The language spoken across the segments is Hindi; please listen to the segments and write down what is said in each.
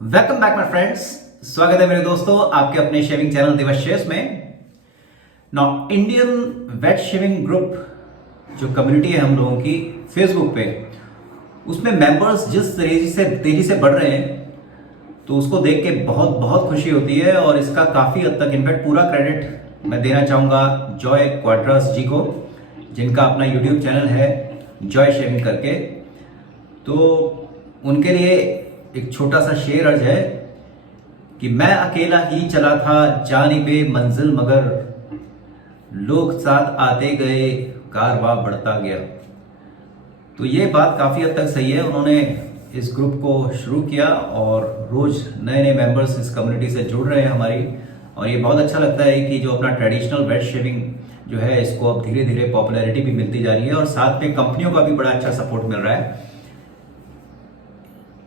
Welcome back my friends. स्वागत है मेरे दोस्तों आपके अपने शेविंग चैनल दिवस शेव्स में। Now Indian wet shaving group जो कम्युनिटी है हम लोगों की फेसबुक पे, उसमें मेंबर्स जिस तेजी से बढ़ रहे हैं तो उसको देख के बहुत बहुत खुशी होती है। और इसका काफ़ी हद तक इनफैक्ट पूरा क्रेडिट मैं देना चाहूँगा जॉय क्वाड्रास जी को, जिनका अपना यूट्यूब चैनल है जॉय शेविंग करके। तो उनके लिए एक छोटा सा शेर अर्ज है कि मैं अकेला ही चला था जानिबे मंजिल, मगर लोग साथ आते गए कारवां बढ़ता गया। तो ये बात काफ़ी हद तक सही है। उन्होंने इस ग्रुप को शुरू किया और रोज़ नए नए मेंबर्स इस कम्युनिटी से जुड़ रहे हैं हमारी। और ये बहुत अच्छा लगता है कि जो अपना ट्रेडिशनल वेट शेविंग जो है इसको अब धीरे धीरे पॉपुलैरिटी भी मिलती जा रही है और साथ में कंपनियों का भी बड़ा अच्छा सपोर्ट मिल रहा है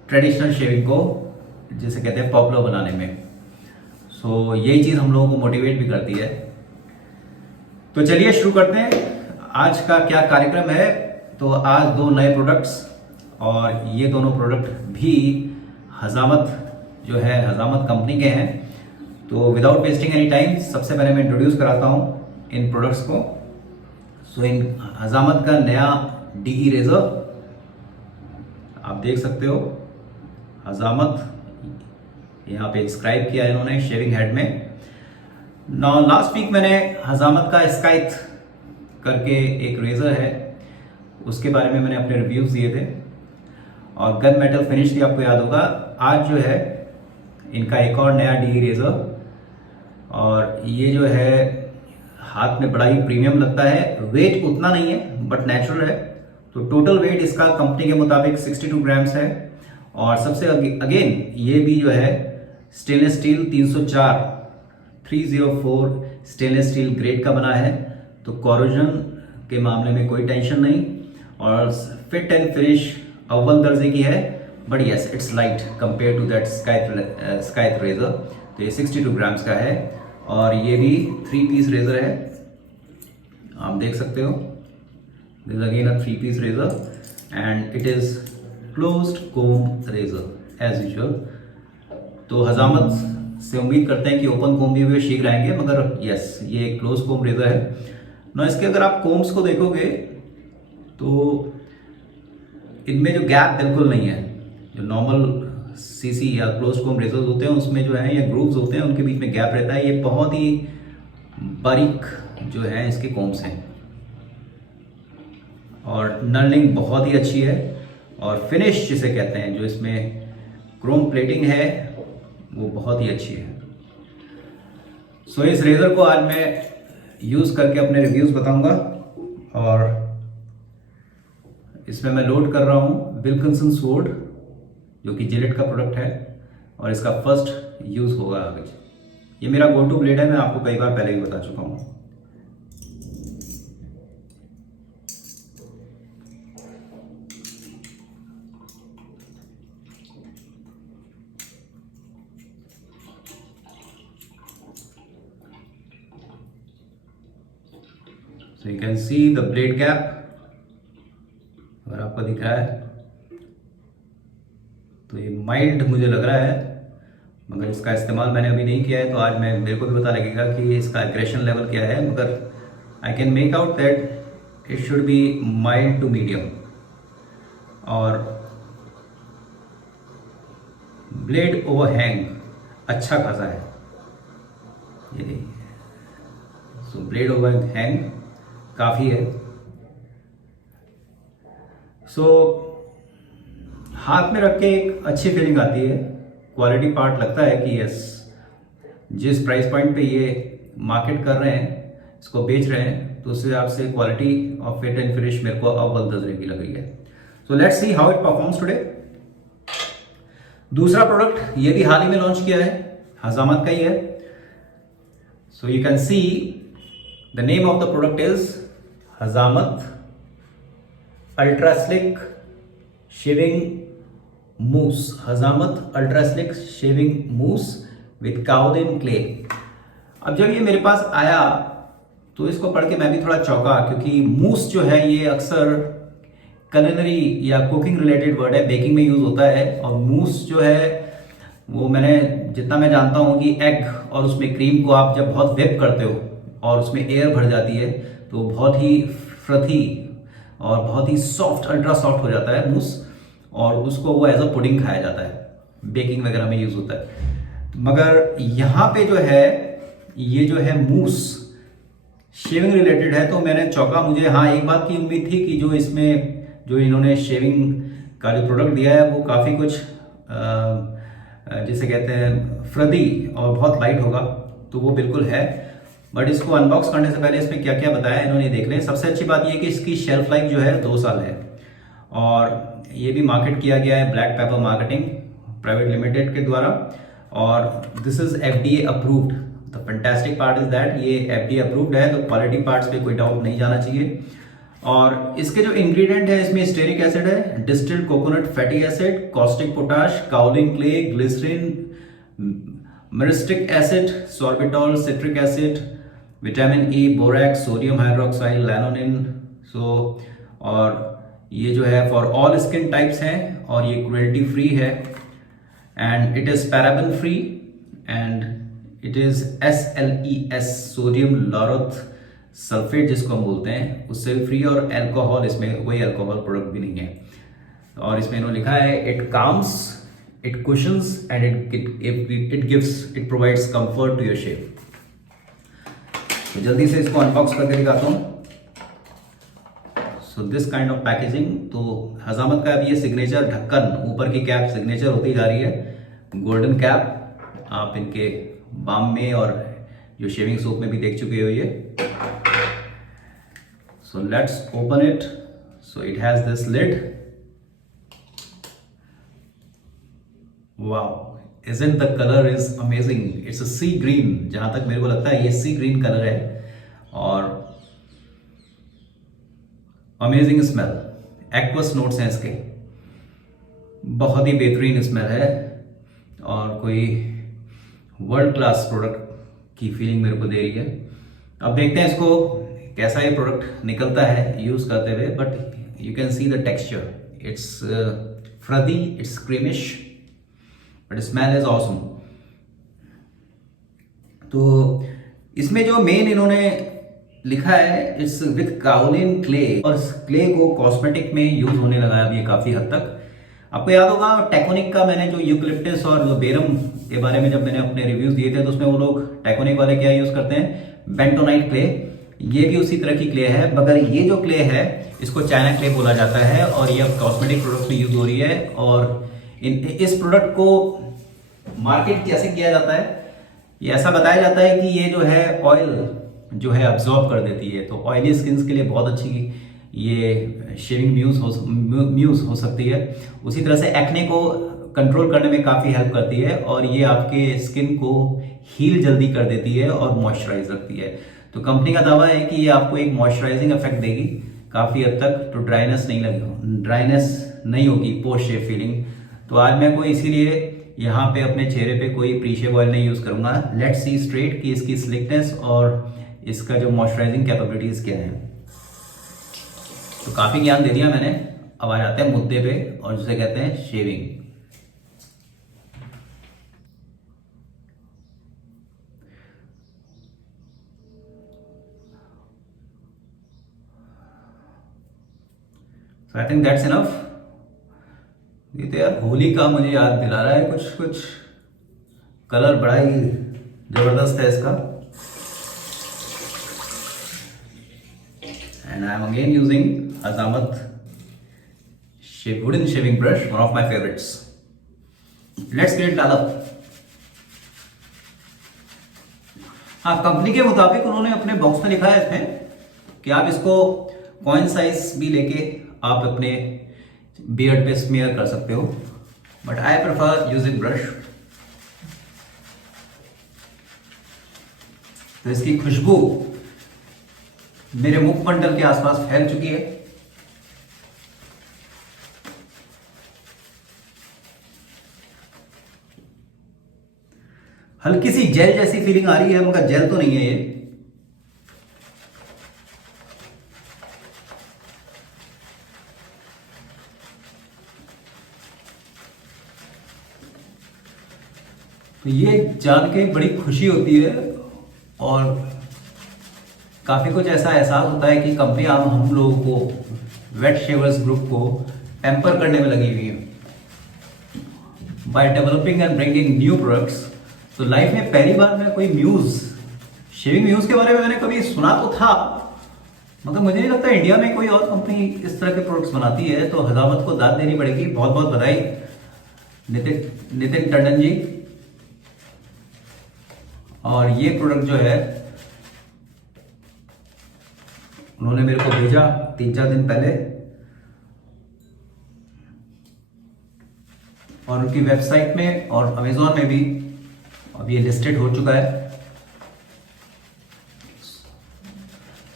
ट्रेडिशनल शेविंग को, जिसे कहते हैं पॉपुलर बनाने में। सो यही चीज़ हम लोगों को मोटिवेट भी करती है। तो चलिए शुरू करते हैं आज का क्या कार्यक्रम है। तो आज दो नए प्रोडक्ट्स, और ये दोनों प्रोडक्ट भी हजामत जो है हजामत कंपनी के हैं। तो विदाउट वेस्टिंग एनी टाइम सबसे पहले मैं इंट्रोड्यूस कराता हूँ इन प्रोडक्ट्स को। सो इन हजामत का नया डीई रेजर आप देख सकते हो। हजामत यहाँ पे इंस्क्राइब किया है इन्होंने शेविंग हेड में। लास्ट वीक मैंने हजामत का स्काइथ करके एक रेजर है, उसके बारे में मैंने अपने रिव्यूज दिए थे और गन मेटल फिनिश भी आपको याद होगा। आज जो है इनका एक और नया डी रेजर, और ये जो है हाथ में बड़ा ही प्रीमियम लगता है। वेट उतना नहीं है बट नेचुरल है। तो टोटल वेट इसका कंपनी के मुताबिक 62 ग्राम्स है। और सबसे अगेन ये भी जो है stainless steel 304 stainless steel grade का बना है। तो कॉरोजन के मामले में कोई टेंशन नहीं, और फिट एंड फिनिश अव्वल दर्जे की है। But yes it's light compare to that scythe razor. तो ये 62 ग्राम्स का है और ये भी 3 पीस रेजर है, आप देख सकते हो। This is again a 3 piece razor and it is closed comb razor as usual. तो हजामत से उम्मीद करते हैं कि ओपन कोम्ब भी हुए शीघ्र आएंगे, मगर यस ये क्लोज कोम्ब रेजर है ना। इसके अगर आप कोम्ब्स को देखोगे तो इनमें जो गैप बिल्कुल नहीं है। जो नॉर्मल सीसी या क्लोज कोम्ब रेजर्स होते हैं उसमें जो है या ग्रूव्स होते हैं उनके बीच में गैप रहता है। ये बहुत ही बारीक जो है इसके कोम्ब्स हैं और नर्लिंग बहुत ही अच्छी है। और फिनिश जिसे कहते हैं जो इसमें क्रोम प्लेटिंग है वो बहुत ही अच्छी है। सो इस रेजर को आज मैं यूज करके अपने रिव्यूज बताऊंगा। और इसमें मैं लोड कर रहा हूं विल्किंसन स्वॉर्ड जो कि जिलेट का प्रोडक्ट है और इसका फर्स्ट यूज होगा आगे। ये मेरा गो टू ब्लेड है, मैं आपको कई बार पहले भी बता चुका हूं। So you can see the blade gap, अगर आपको दिख रहा है तो ये माइल्ड मुझे लग रहा है, मगर इसका इस्तेमाल मैंने अभी नहीं किया है। तो आज मेरे को भी पता लगेगा कि इसका एग्रेशन लेवल क्या है। मगर I can make out that it should be mild to medium. और ब्लेड ओवरहैंग अच्छा खासा है ये। सो ब्लेड ओवरहैंग काफ़ी है। सो हाथ में रख के एक अच्छी फीलिंग आती है। क्वालिटी पार्ट लगता है कि यस जिस प्राइस पॉइंट पे ये मार्केट कर रहे हैं, इसको बेच रहे हैं, तो उससे आपसे क्वालिटी और फिट एंड फिनिश मेरे को अव्वल दर्जे की लग रही है। So let's see how it performs today. दूसरा प्रोडक्ट ये भी हाल ही में लॉन्च किया है, हजामत का ही है। So you can see the name of the product is Hajamat ultra slick shaving mousse. Hajamat ultra slick shaving mousse with kaolin clay. अब जब ये मेरे पास आया तो इसको पढ़ के मैं भी थोड़ा चौंका, क्योंकि मूस जो है ये अक्सर कलिनरी या कुकिंग रिलेटेड वर्ड है, बेकिंग में यूज होता है। और मूस जो है वो मैंने जितना मैं जानता हूँ कि एग और उसमें क्रीम को आप जब बहुत वेप करते हो और उसमें एयर भर जाती है तो बहुत ही फ्रथी और बहुत ही सॉफ्ट, अल्ट्रा सॉफ्ट हो जाता है मूस, और उसको वो एज अ पुडिंग खाया जाता है, बेकिंग वगैरह में यूज होता है। मगर यहाँ पे जो है ये जो है मूस शेविंग रिलेटेड है, तो मैंने चौंका। मुझे हाँ एक बात की उम्मीद थी कि जो इसमें जो इन्होंने शेविंग का जो प्रोडक्ट दिया है वो काफ़ी कुछ जिसे कहते हैं फ्रदी और बहुत लाइट होगा, तो वो बिल्कुल है। बट इसको अनबॉक्स करने से पहले इसमें क्या क्या बताया इन्होंने देख लें। सबसे अच्छी बात ये कि इसकी शेल्फ लाइफ जो है 2 साल है, और ये भी मार्केट किया गया है black pepper marketing private limited के द्वारा, और this is FDA approved. The fantastic part is that ये FDA अप्रूव्ड है, तो क्वालिटी पार्ट्स पे कोई डाउट नहीं जाना चाहिए। और इसके जो इंग्रेडिएंट है इसमें स्टेरिक एसिड है, distilled coconut fatty acid, caustic potash, kaolin clay, glycerin, myristic acid, sorbitol, citric acid, vitamin E, borax, sodium hydroxide, lanolin. So और ये जो है फॉर ऑल स्किन टाइप्स है, और ये क्रुएल्टी फ्री है, and it is paraben free, and it is SLES sodium laureth sulphate जिसको हम बोलते हैं उससे भी फ्री, और अल्कोहल इसमें कोई अल्कोहल प्रोडक्ट भी नहीं है। और इसमें इन्होंने लिखा है it calms, it cushions and it gives, it provides comfort to your shave. तो जल्दी से इसको अनबॉक्स करके दिखाता हूँ। So this kind of packaging. तो हजामत का अब ये सिग्नेचर ढक्कन, ऊपर की कैप सिग्नेचर होती जा रही है, गोल्डन कैप। आप इनके बाम में और जो शेविंग सोप में भी देख चुके हो ये। So let's open it. So it has this lid. Wow, isn't the color is amazing? It's a sea green. जहां तक मेरे को लगता है ये sea green कलर है, और अमेजिंग स्मेल, एक्वस नोट्स हैं इसके, बहुत ही बेहतरीन स्मेल है, और कोई वर्ल्ड क्लास प्रोडक्ट की फीलिंग मेरे को दे रही है। अब देखते हैं इसको कैसा ये प्रोडक्ट निकलता है यूज करते हुए। But you can see the texture, it's frothy, it's creamish, but smell is awesome. तो इसमें जो मेन इन्होंने लिखा है इट्स विद काओलिन क्ले, और इस क्ले को कॉस्मेटिक में यूज होने लगा है अब ये काफी हद तक। आपको याद होगा टेकोनिक का मैंने जो यूकलिप्टस और जो बेरम के बारे में जब मैंने अपने रिव्यूज दिए थे, तो उसमें वो लोग टेकोनिक वाले क्या यूज करते हैं, बेंटोनाइट क्ले। ये भी उसी तरह की क्ले है, मगर ये जो क्ले है इसको चाइना क्ले बोला जाता है, और ये अब कॉस्मेटिक प्रोडक्ट में यूज हो रही है। और इस प्रोडक्ट को मार्केट कैसे किया जाता है, ये ऐसा बताया जाता है कि ये जो है ऑयल जो है अब्जॉर्ब कर देती है, तो ऑयली स्किन के लिए बहुत अच्छी ये शेविंग म्यूज हो सकती है। उसी तरह से एक्ने को कंट्रोल करने में काफ़ी हेल्प करती है, और ये आपके स्किन को हील जल्दी कर देती है और मॉइस्चराइज रखती है। तो कंपनी का दावा है कि ये आपको एक मॉइस्चराइजिंग इफेक्ट देगी काफ़ी हद तक, तो ड्राइनेस नहीं होगी पोस्ट शेव फीलिंग। तो आज मैं कोई इसीलिए यहाँ पे अपने चेहरे पे कोई प्री शेव ऑयल नहीं यूज़ करूँगा। लेट्स सी स्ट्रेट कि इसकी स्लिकनेस और इसका जो मॉइस्चराइजिंग कैपेबिलिटीज़ क्या है। तो काफ़ी ज्ञान दे दिया मैंने, अब आ जाते हैं मुद्दे पे, और जिसे कहते हैं shaving. So I think that's enough. ये तो यार होली का मुझे याद दिला रहा है, कुछ कुछ कलर बड़ा ही जबरदस्त है इसका। And I am again using Hajamat wooden shaving brush, one of my favourites. Let's get doll up. हाँ, कंपनी के मुताबिक उन्होंने अपने बॉक्स में लिखा है इसमें कि आप इसको कॉइन साइज भी लेके आप अपने बियर्ड पे स्मीयर कर सकते हो, but I prefer using brush. तो इसकी खुशबू मेरे मुखमंडल के आसपास फैल चुकी है। हल्की सी जेल जैसी फीलिंग आ रही है, मगर जेल तो नहीं है ये। तो ये जान के बड़ी खुशी होती है और काफ़ी कुछ ऐसा एहसास होता है कि कंपनी हम लोगों को वेट शेवर्स ग्रुप को पैम्पर करने में लगी हुई है by developing and bringing new products. तो लाइफ में पहली बार मैं कोई म्यूज़ शेविंग म्यूज़ के बारे में मैंने कभी सुना तो था, मगर मुझे नहीं लगता इंडिया में कोई और कंपनी इस तरह के प्रोडक्ट्स बनाती है। तो हजामत को दाद देनी पड़ेगी, बहुत बहुत बधाई नितिन टंडन जी। और ये प्रोडक्ट जो है उन्होंने मेरे को भेजा 3-4 दिन पहले और उनकी वेबसाइट में और अमेजोन में भी अब ये लिस्टेड हो चुका है।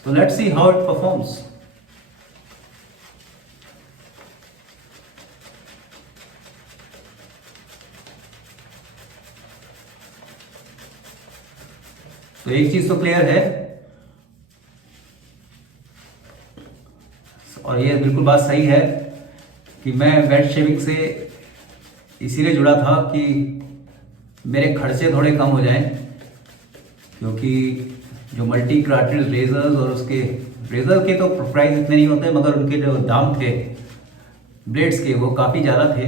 So let's see how it performs. तो एक चीज तो क्लियर है और ये बिल्कुल बात सही है कि मैं वेट शेविंग से इसीलिए जुड़ा था कि मेरे खर्चे थोड़े कम हो जाएं, क्योंकि जो मल्टी कार्ट्रिज रेजर्स और उसके रेजर के तो प्राइस इतने नहीं होते, मगर उनके जो दाम थे ब्लेड्स के वो काफ़ी ज़्यादा थे।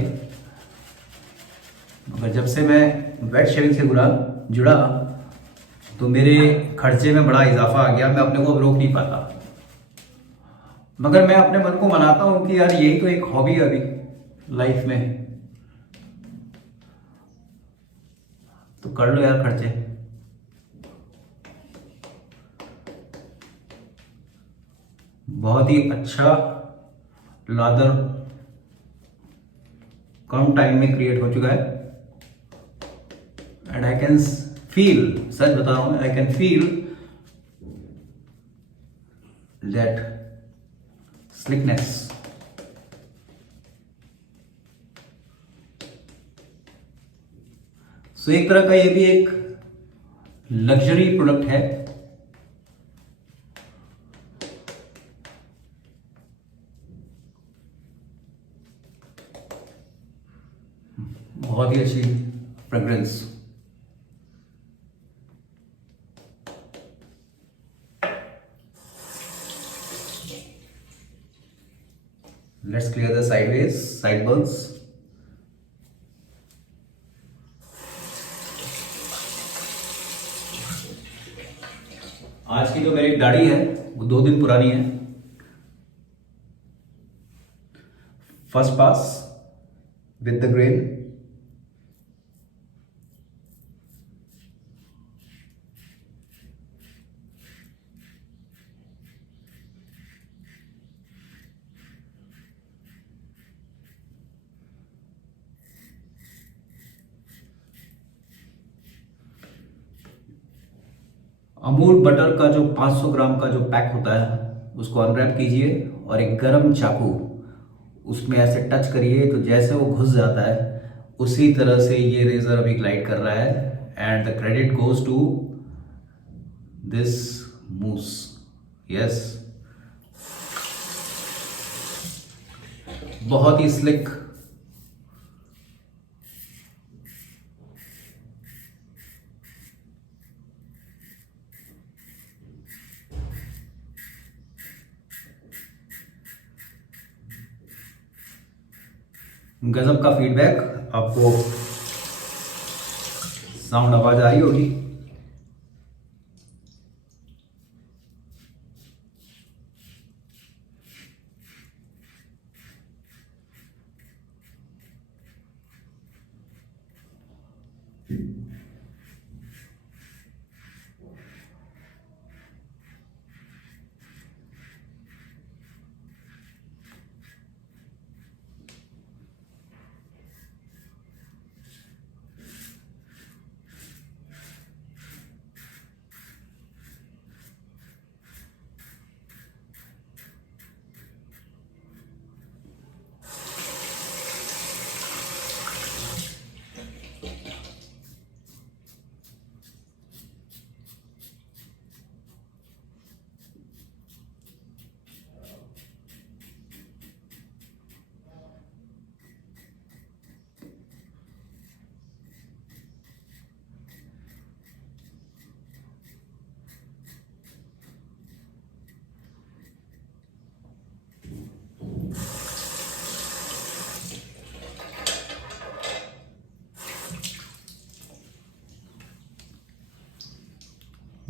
मगर जब से मैं वेट शेविंग से जुड़ा तो मेरे खर्चे में बड़ा इजाफा आ गया। मैं अपने को अब रोक नहीं पाता, मगर मैं अपने मन को मनाता हूँ कि यार यही तो एक हॉबी है अभी लाइफ में, तो कर लो यार खर्चे। बहुत ही अच्छा लादर कम टाइम में क्रिएट हो चुका है एंड आई कैन फील, सच बता रहा हूं, I can feel that slickness. So एक तरह का ये भी एक लग्जरी प्रोडक्ट है। बहुत ही अच्छी fragrance. Let's clear the sideburns. आज की जो मेरी दाढ़ी है वो 2 दिन पुरानी है। First pass with the grain, Amul butter का जो 500 ग्राम का जो पैक होता है उसको अनरैप कीजिए और एक गरम चाकू उसमें ऐसे टच करिए तो जैसे वो घुस जाता है उसी तरह से ये रेजर अभी ग्लाइड कर रहा है and the credit goes to this mousse. Yes, बहुत ही स्लिक। गजब का फीडबैक, आपको साउंड आवाज आ रही होगी।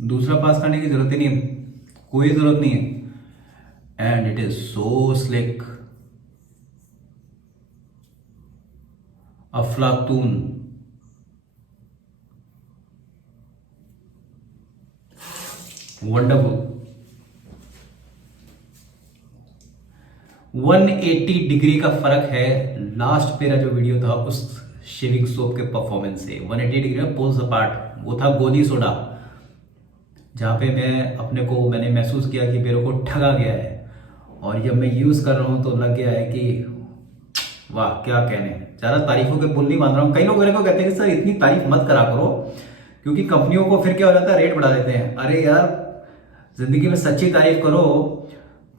दूसरा पास करने की जरूरत ही नहीं है, कोई जरूरत नहीं है। And it is so slick, अफलातून। वंडरफुल। 180 डिग्री का फर्क है लास्ट मेरा जो वीडियो था उस शेविंग सोप के परफॉर्मेंस से। 180 डिग्री में पोल्स अपार्ट। वो था गोली सोडा, जहाँ पे मैंने महसूस किया कि मेरे को ठगा गया है। और जब मैं यूज़ कर रहा हूँ तो लग गया है कि वाह क्या कहने। ज़्यादा तारीफों के पुल नहीं बांध रहा हूँ। कई लोग मेरे को कहते हैं कि सर इतनी तारीफ मत करा करो, क्योंकि कंपनियों को फिर क्या हो जाता है, रेट बढ़ा देते हैं। अरे यार, जिंदगी में सच्ची तारीफ करो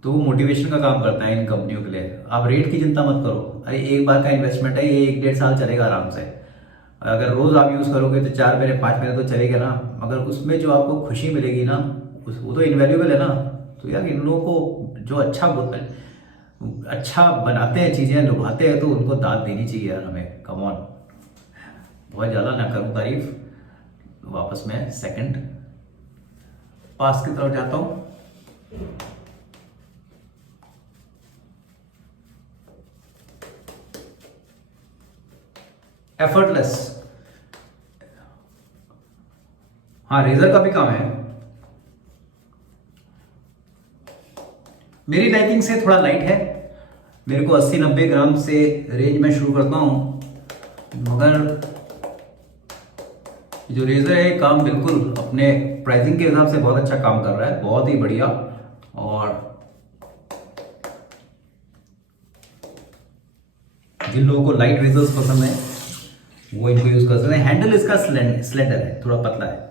तो वो मोटिवेशन का काम करता है इन कंपनियों के लिए। आप रेट की चिंता मत करो। अरे एक बार का इन्वेस्टमेंट है, ये 1-1.5 साल चलेगा आराम से। अगर रोज आप यूज करोगे तो 4 महीने 5 महीने तो चलेगा ना, मगर उसमें जो आपको खुशी मिलेगी ना, वो तो इनवैल्यूएबल है ना। तो यार इन लोगों को जो अच्छा बनाते हैं, चीजें लुभाते हैं, तो उनको दाद देनी चाहिए यार हमें। कम ऑन, बहुत ज्यादा ना करूं तारीफ। वापस मैं सेकंड पास की तरफ जाता हूं। एफर्टलेस। हाँ, रेजर का भी काम है। मेरी लाइकिंग से थोड़ा लाइट है। मेरे को 80-90 ग्राम से रेंज में शुरू करता हूं, मगर जो रेजर है काम बिल्कुल अपने प्राइसिंग के हिसाब से बहुत अच्छा काम कर रहा है, बहुत ही बढ़िया। और जिन लोगों को लाइट रेजर्स पसंद है वो इनको यूज कर सकते हैं। हैंडल इसका स्लेंडर है, थोड़ा पतला है।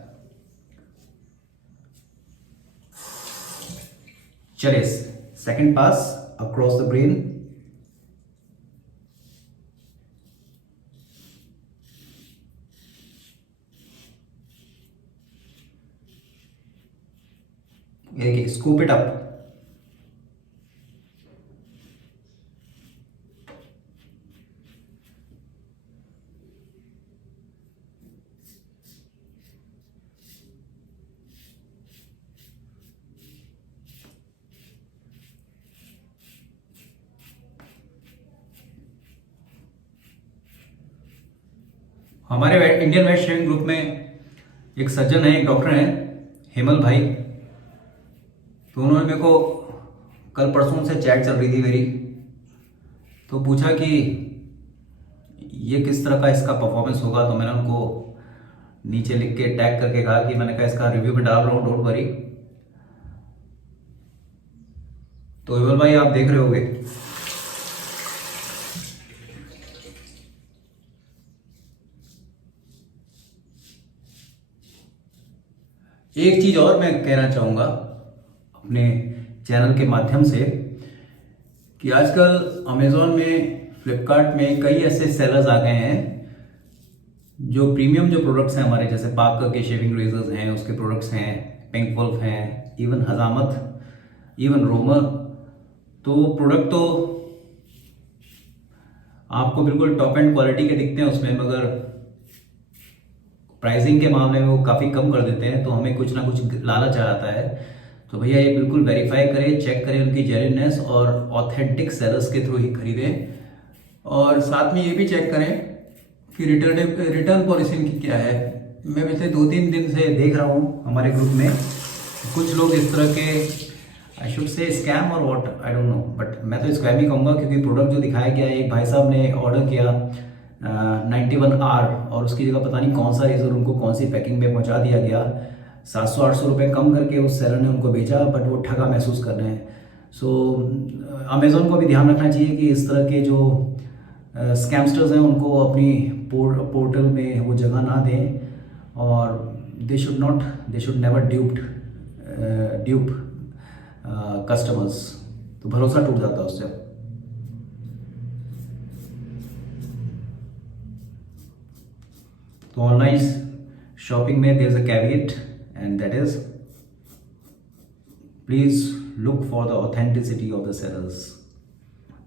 चलिए second pass across the brain. देखिए, स्कूप इट अप। हमारे इंडियन वेस्ट शेविंग ग्रुप में एक सज्जन है, एक डॉक्टर हैं, हेमल भाई। तो उन्होंने मेरे को कल परसों से चैट चल रही थी मेरी, तो पूछा कि ये किस तरह का इसका परफॉर्मेंस होगा। तो मैंने उनको नीचे लिख के टैग करके कहा कि मैंने कहा इसका रिव्यू में डाल रहा हूँ, डोंट वरी। तो हेमल भाई आप देख रहे होगे, एक चीज और मैं कहना चाहूंगा अपने चैनल के माध्यम से कि आजकल अमेजोन में, फ्लिपकार्ट में कई ऐसे सेलर्स आ गए हैं जो प्रीमियम जो प्रोडक्ट्स हैं हमारे, जैसे पार्कर के शेविंग रेजर्स हैं, उसके प्रोडक्ट्स हैं, पिंक वुल्फ हैं, इवन हजामत, इवन रोमर। तो प्रोडक्ट तो आपको बिल्कुल टॉप एंड क्वालिटी के दिखते हैं उसमें, मगर प्राइसिंग के मामले में वो काफ़ी कम कर देते हैं। तो हमें कुछ ना कुछ लालच आ जाता है। तो भैया ये बिल्कुल वेरीफाई करें, चेक करें उनकी जेन्युइननेस, और ऑथेंटिक सेलर्स के थ्रू ही खरीदें। और साथ में ये भी चेक करें कि रिटर्न पॉलिसी इनकी क्या है। मैं पिछले 2-3 दिन से देख रहा हूँ हमारे ग्रुप में कुछ लोग इस तरह के, आई शुड से स्कैम और what, I don't know, but मैं तो स्कैम ही कहूँगा, क्योंकि प्रोडक्ट जो दिखाया गया है, एक भाई साहब ने ऑर्डर किया 91R, और उसकी जगह पता नहीं कौन सा रेजर उनको कौन सी पैकिंग में पहुंचा दिया गया। 700-800 रुपये कम करके उस सेलर ने उनको भेजा, बट वो ठगा महसूस कर रहे हैं। सो अमेजोन को भी ध्यान रखना चाहिए कि इस तरह के जो स्कैमस्टर्स हैं उनको अपनी पोर्टल में वो जगह ना दें, और they should never dupe customers. तो भरोसा टूट जाता है उससे। तो ऑनलाइन शॉपिंग में there is a caveat, and that is please look for the authenticity of the sellers.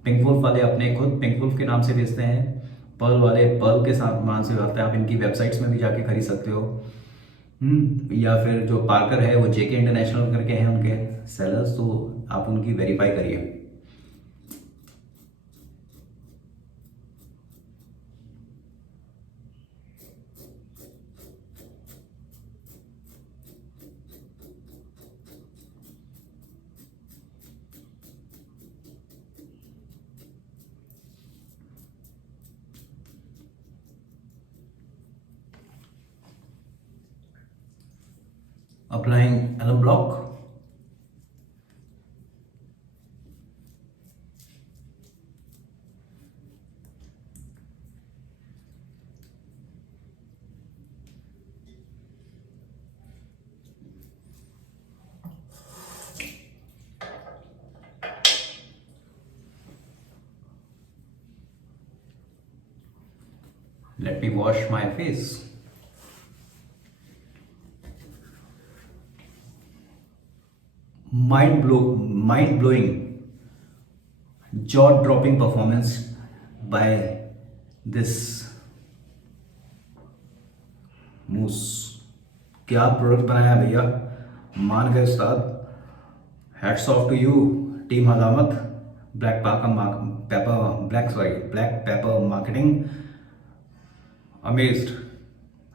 Pink Wolf वाले अपने खुद पिंक वुल्फ के नाम से बेचते हैं, पर्ल वाले पर्ल के सामान से आते हैं। आप इनकी वेबसाइट्स में भी जाके खरीद सकते हो। या फिर जो पार्कर है वो जेके इंटरनेशनल करके हैं उनके सेलर्स, तो आप उनकी वेरीफाई करिए। Applying alum block. Let me wash my face. Mind blowing, jaw dropping performance by this मूस। क्या प्रोडक्ट बनाया भैया, मान गए उस्ताद। Hats off to you team Hajamat, black pepper marketing. Amazed,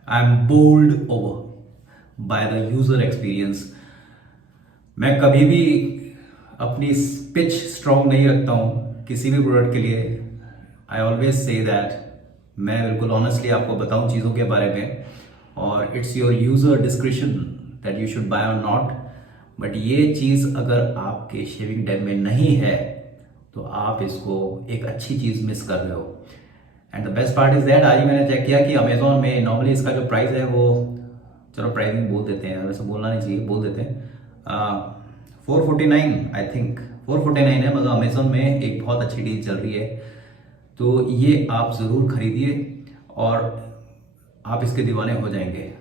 I am bowled over by the user experience. मैं कभी भी अपनी पिच स्ट्रॉन्ग नहीं रखता हूँ किसी भी प्रोडक्ट के लिए। आई ऑलवेज से दैट मैं बिल्कुल ऑनेस्टली आपको बताऊँ चीज़ों के बारे में, और it's your user description that you should buy और नॉट। बट ये चीज़ अगर आपके शेविंग टाइम में नहीं है तो आप इसको एक अच्छी चीज़ मिस कर रहे हो। And the best part is that, आज ही मैंने चेक किया कि अमेजोन में नॉर्मली इसका जो प्राइस है वो, चलो प्राइसिंग बोल देते हैं, वैसे बोलना नहीं चाहिए, बोल देते हैं 449, आई थिंक 449 है, मगर अमेजोन में एक बहुत अच्छी डील चल रही है। तो ये आप ज़रूर खरीदिए और आप इसके दीवाने हो जाएंगे।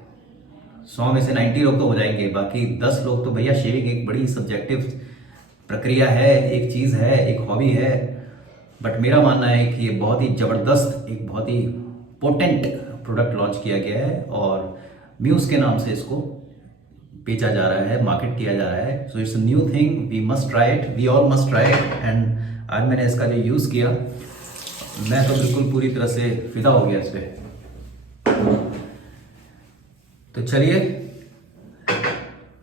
100 में से 90 लोग तो हो जाएंगे, बाकी 10 लोग तो भैया, शेविंग एक बड़ी सब्जेक्टिव प्रक्रिया है, एक चीज़ है, एक हॉबी है। बट मेरा मानना है कि ये बहुत ही ज़बरदस्त, एक बहुत ही पोटेंट प्रोडक्ट लॉन्च किया गया है और म्यूज़ के नाम से इसको बेचा जा रहा है, मार्केट किया जा रहा है। So it's a new thing, we must try it, we all must try it. And आज मैंने इसका जो यूज़ किया, मैं तो बिल्कुल पूरी तरह से फिदा हो गया इस पर। तो चलिए,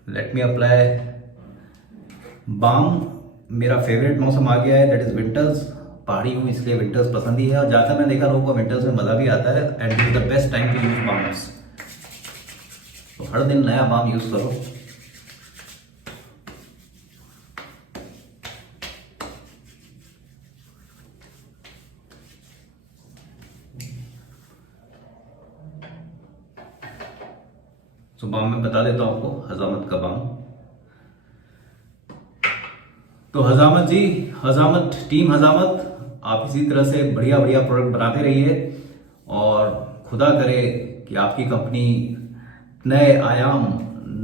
लेट मी अप्लाई बाम। मेरा फेवरेट मौसम आ गया है, दैट इज विंटर्स। पहाड़ी हूँ इसलिए विंटर्स पसंद ही है, और ज़्यादातर मैंने देखा लोगों को विंटर्स में मज़ा भी आता है। And is the best time to use balms. तो हर दिन नया बाम यूज करो। तो बाम में बता देता हूं आपको, हजामत का बाम। तो हजामत जी, हजामत टीम हजामत, आप इसी तरह से बढ़िया बढ़िया प्रोडक्ट बनाते रहिए और खुदा करे कि आपकी कंपनी नए आयाम,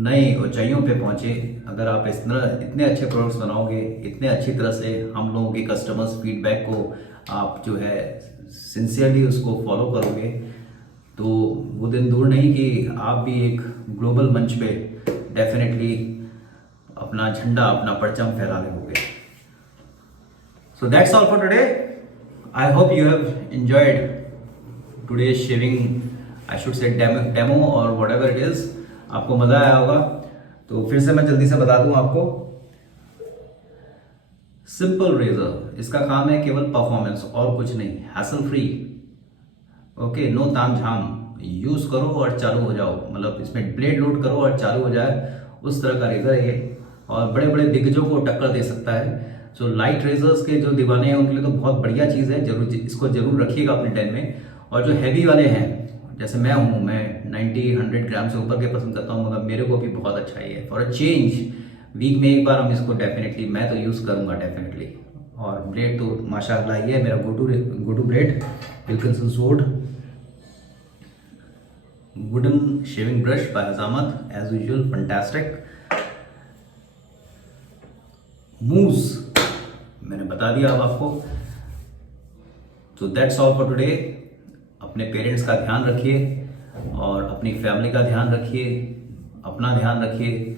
नई ऊंचाइयों पे पहुंचे। अगर आप इस तरह इतने अच्छे प्रोडक्ट्स बनाओगे, इतने अच्छी तरह से हम लोगों के कस्टमर्स फीडबैक को आप जो है सिंसियरली उसको फॉलो करोगे, तो वो दिन दूर नहीं कि आप भी एक ग्लोबल मंच पे डेफिनेटली अपना झंडा, अपना परचम फहरा रहे होगे। So that's all for today. I hope you have enjoyed today's shaving, I should say demo और वट एवर इट इज। आपको मजा आया होगा। तो फिर से मैं जल्दी से बता दूं आपको, सिंपल रेजर, इसका काम है केवल परफॉर्मेंस और कुछ नहीं, हैसल फ्री। ओके, नो ताम झाम, यूज करो और चालू हो जाओ, मतलब इसमें ब्लेड लोड करो और चालू हो जाए, उस तरह का रेजर है ये, और बड़े बड़े दिग्गजों को टक्कर दे सकता है। सो लाइट रेजर्स के जो दीवाने हैं उनके लिए तो बहुत बढ़िया चीज़ है, जरूर इसको जरूर रखिएगा अपने टाइम में। और जो हैवी वाले हैं, जैसे मैं हूँ, मैं 90-100 ग्राम से ऊपर के पसंद करता हूँ, मगर मेरे को भी बहुत अच्छा ही है। फॉर अ चेंज, वीक में एक बार हम इसको डेफिनेटली, मैं तो यूज़ करूँगा डेफिनेटली। और ब्लेड तो माशाल्लाह ही है, मेरा go to blade, Wilkinson Sword wooden shaving brush by Hajamat, as usual fantastic. Moves मैंने बता दिया अब आपको। तो दैट्स ऑल फॉर टुडे। अपने पेरेंट्स का ध्यान रखिए और अपनी फैमिली का ध्यान रखिए, अपना ध्यान रखिए,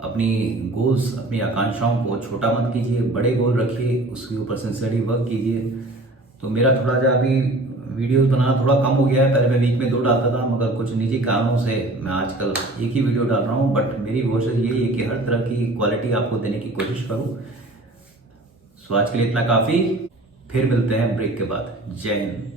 अपनी गोल्स, अपनी आकांक्षाओं को छोटा मत कीजिए, बड़े गोल रखिए, उसके ऊपर सिंसियरली वर्क कीजिए। तो मेरा थोड़ा सा अभी वीडियोस बनाना थोड़ा कम हो गया है। पहले मैं वीक में 2 डालता था, मगर कुछ निजी कारणों से मैं आजकल एक ही वीडियो डाल रहा हूँ। बट मेरी कोशिश यही है कि हर तरह की क्वालिटी आपको देने की कोशिश करूँ। सो आज के लिए इतना काफ़ी, फिर मिलते हैं ब्रेक के बाद। जय हिंद।